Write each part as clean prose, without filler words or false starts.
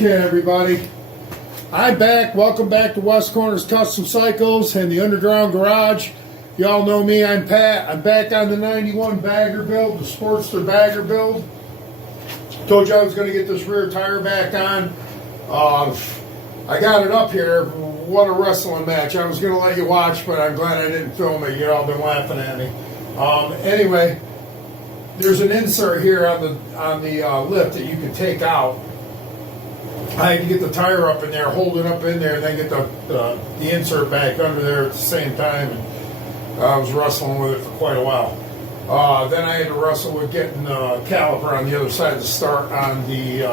Okay, everybody, I'm back. Welcome back to West Corners Custom Cycles and the Underground Garage. Y'all know me, I'm Pat. I'm back on the 91 bagger build, the Sportster bagger build. Told you I was going to get this rear tire back on. I got it up here. What a wrestling match. I was going to let you watch, but I'm glad I didn't film it. You all been laughing at me. Anyway, there's an insert here on the lift that you can take out. I had to get the tire up in there, hold it up in there, and then get the insert back under there at the same time. And I was wrestling with it for quite a while. Then I had to wrestle with getting the caliper on the other side to start on the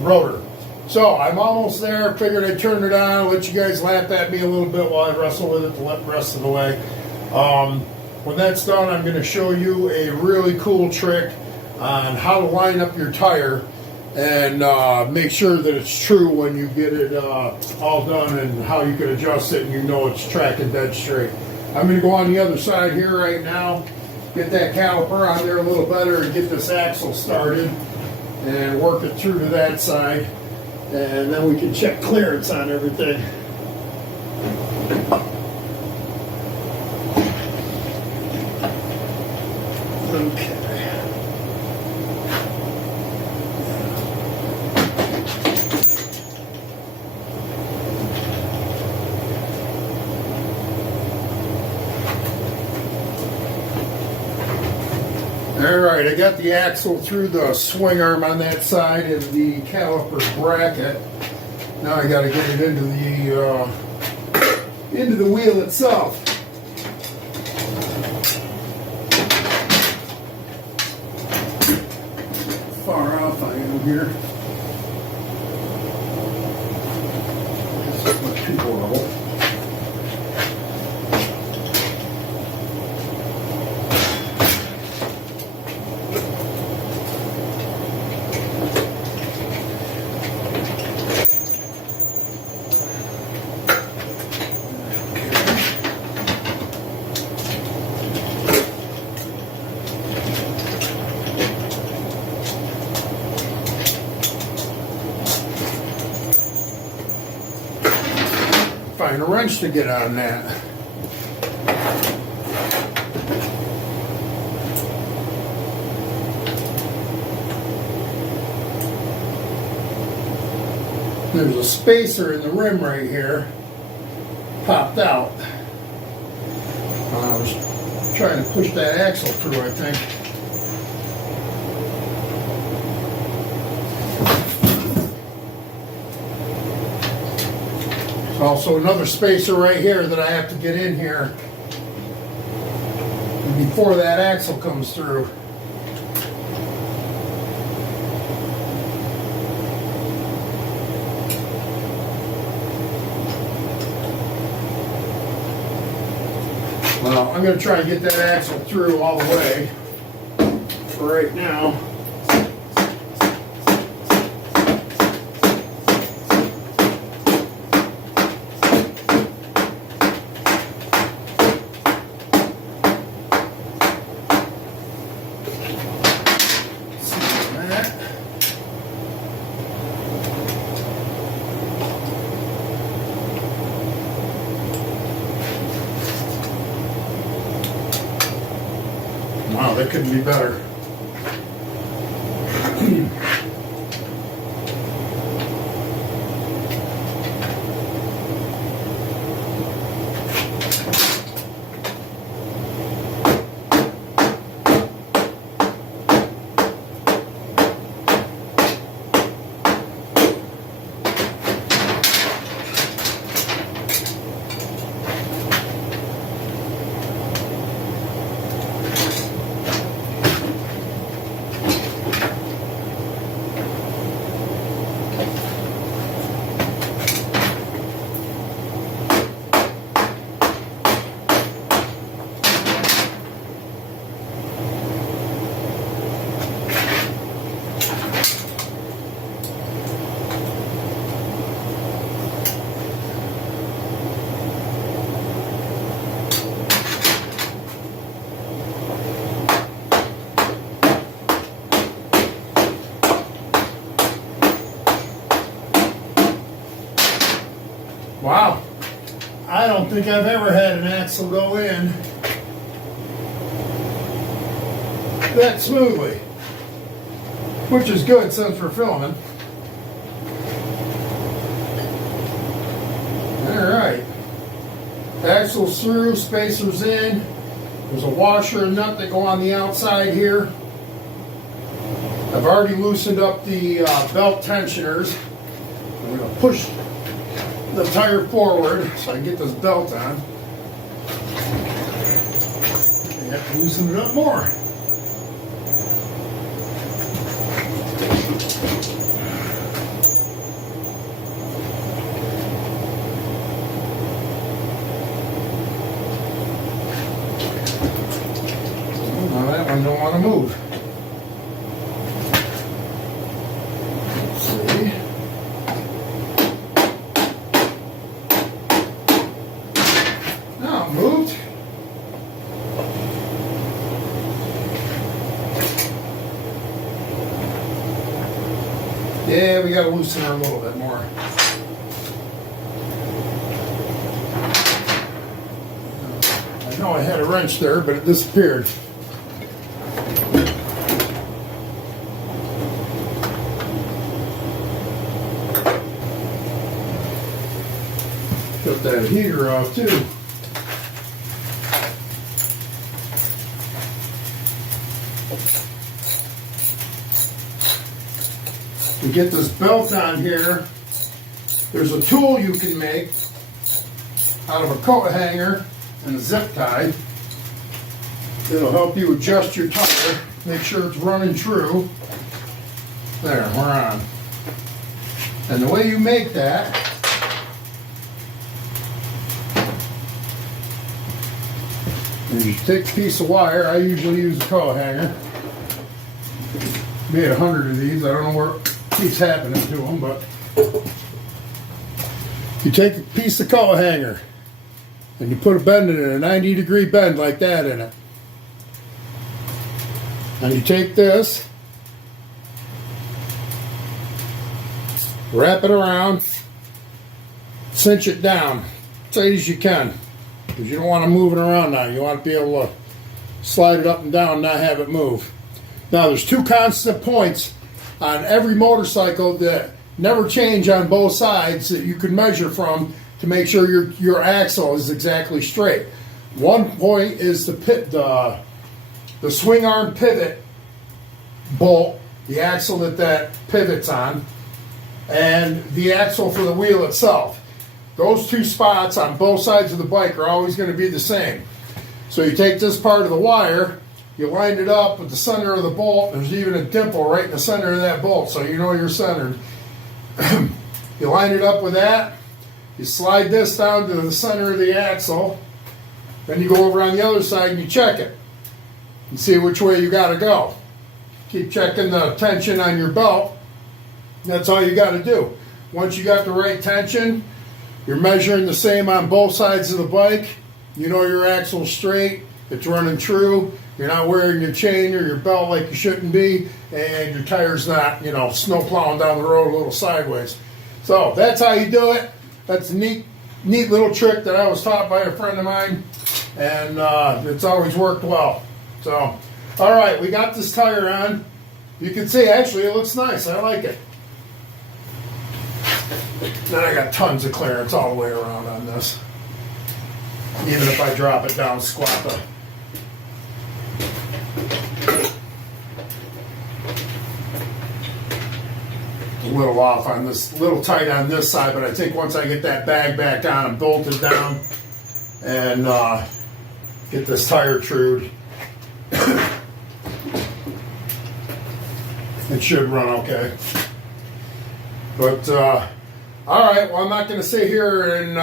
rotor. So I'm almost there. Figured I'd turn it on, let you guys laugh at me a little bit while I wrestle with it the rest of the way. When that's done, I'm going to show you a really cool trick on how to line up your tire and make sure that it's true when you get it all done, and how you can adjust it and you know it's tracking dead straight. I'm going to go on the other side here right now, get that caliper on there a little better and get this axle started and work it through to that side, and then we can check clearance on everything. Okay. Alright, I got the axle through the swing arm on that side and the caliper bracket. Now I got to get it into the wheel itself. Far off I am here. This is what people roll. Find a wrench to get on that. There's a spacer in the rim right here. Popped out. I was trying to push that axle through, I think. Also another spacer right here that I have to get in here before that axle comes through. Well, I'm going to try and get that axle through all the way for right now. Wow, that couldn't be better. I don't think I've ever had an axle go in that smoothly, which is good since we're filming. Alright, axle's through, spacer's in. There's a washer and nut that go on the outside here. I've already loosened up the belt tensioners. I'm going to push the tire forward so I can get this belt on. I have to loosen it up more. Now that one don't want to move. Yeah, we got to loosen her a little bit more. I know I had a wrench there, but it disappeared. Put that heater off too. To get this belt on here, there's a tool you can make out of a coat hanger and a zip tie. It'll help you adjust your tire, make sure it's running true. There, we're on. And the way you make that is you take a piece of wire. I usually use a coat hanger. Made 100 of these. I don't know where keeps happening to them, but you take a piece of coat hanger and you put a bend in it, a 90-degree bend like that in it. And you take this, wrap it around, cinch it down as tight as you can, because you don't want to move it around now. You want to be able to slide it up and down and not have it move. Now there's two constant points on every motorcycle that never change on both sides that you can measure from to make sure your axle is exactly straight. One point is the swing arm pivot bolt, the axle that pivots on, and the axle for the wheel itself. Those two spots on both sides of the bike are always going to be the same. So you take this part of the wire, you line it up with the center of the bolt. There's even a dimple right in the center of that bolt, so you know you're centered. You line it up with that. You slide this down to the center of the axle. Then you go over on the other side and you check it. And see which way you got to go. Keep checking the tension on your belt. That's all you got to do. Once you got the right tension, you're measuring the same on both sides of the bike. You know your axle's straight. It's running true. You're not wearing your chain or your belt like you shouldn't be, and your tire's not, snow plowing down the road a little sideways. So that's how you do it. That's a neat little trick that I was taught by a friend of mine, and it's always worked well. So, all right, we got this tire on. You can see, actually, it looks nice. I like it. Then I got tons of clearance all the way around on this. Even if I drop it down, squat the a little off on this, a little tight on this side, but I think once I get that bag back on and bolted down and get this tire trued, it should run okay. But all right, well, I'm not going to sit here and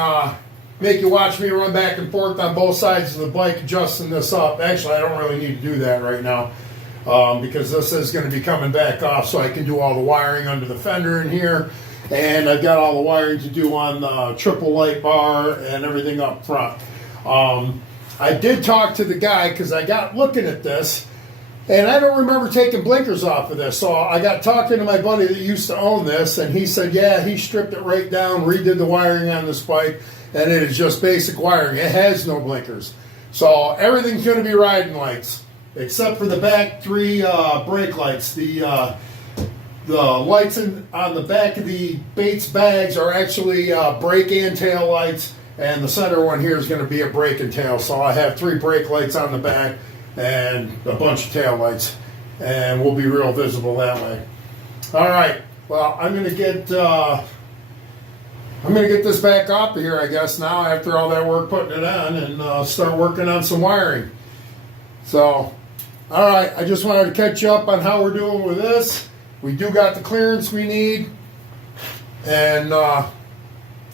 make you watch me run back and forth on both sides of the bike adjusting this up. Actually, I don't really need to do that right now. Because this is going to be coming back off, so I can do all the wiring under the fender in here, and I've got all the wiring to do on the triple light bar and everything up front. I did talk to the guy because I got looking at this, and I don't remember taking blinkers off of this, so I got talking to my buddy that used to own this, and he said, yeah, he stripped it right down, redid the wiring on this bike, and it is just basic wiring. It has no blinkers. So everything's going to be riding lights, except for the back 3 brake lights. The lights on the back of the Bates bags are actually brake and tail lights, and the center one here is going to be a brake and tail. So I have 3 brake lights on the back and a bunch of tail lights, and we'll be real visible that way. All right. Well, I'm going to get this back up here, I guess, now after all that work putting it on, and start working on some wiring. So, all right. I just wanted to catch you up on how we're doing with this. We do got the clearance we need, and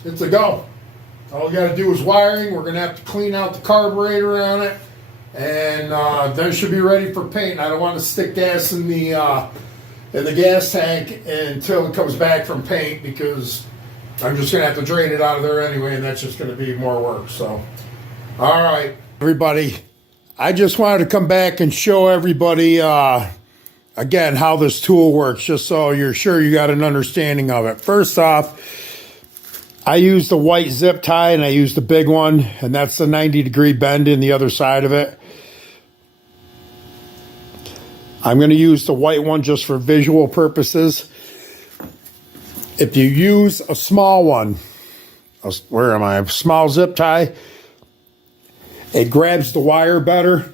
it's a go. All we got to do is wiring. We're going to have to clean out the carburetor on it, and then it should be ready for paint. I don't want to stick gas in the gas tank until it comes back from paint, because I'm just going to have to drain it out of there anyway, and that's just going to be more work. So, all right, everybody. I just wanted to come back and show everybody again how this tool works, just so you're sure you got an understanding of it. First off, I use the white zip tie, and I use the big one, and that's the 90-degree bend in the other side of it. I'm going to use the white one just for visual purposes. If you use a small one, where am I? A small zip tie, it grabs the wire better.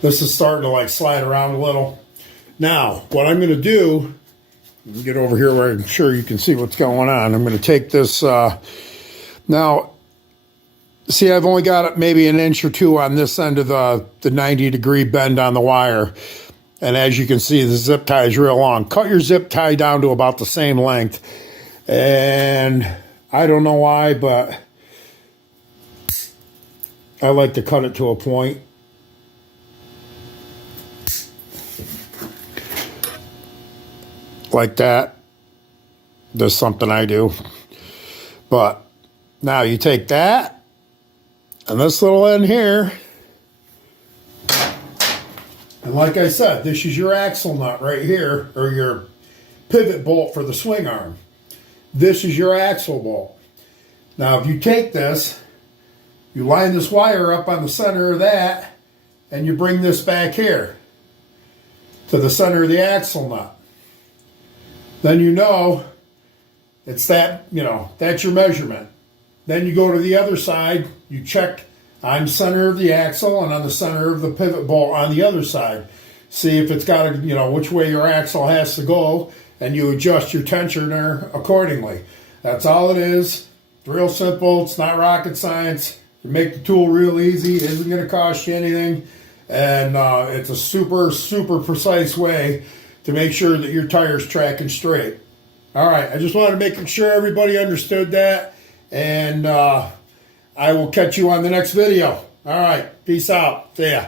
This is starting to like slide around a little. Now, what I'm going to do, let me get over here where I'm sure you can see what's going on. I'm going to take this, now, see, I've only got maybe an inch or 2 on this end of the 90-degree bend on the wire. And as you can see, the zip tie is real long. Cut your zip tie down to about the same length. And I don't know why, but I like to cut it to a point. Like that. That's something I do. But now you take that, and this little end here, and like I said, this is your axle nut right here, or your pivot bolt for the swing arm. This is your axle bolt. Now if you take this, you line this wire up on the center of that, and you bring this back here to the center of the axle nut. Then you know it's that, that's your measurement. Then you go to the other side, you check on the center of the axle and on the center of the pivot bolt on the other side. See if it's got which way your axle has to go, and you adjust your tensioner accordingly. That's all it is. It's real simple. It's not rocket science. You make the tool real easy. It isn't going to cost you anything. And it's a super, super precise way to make sure that your tire's tracking straight. All right, I just wanted to make sure everybody understood that, and I will catch you on the next video. All right, peace out. See ya.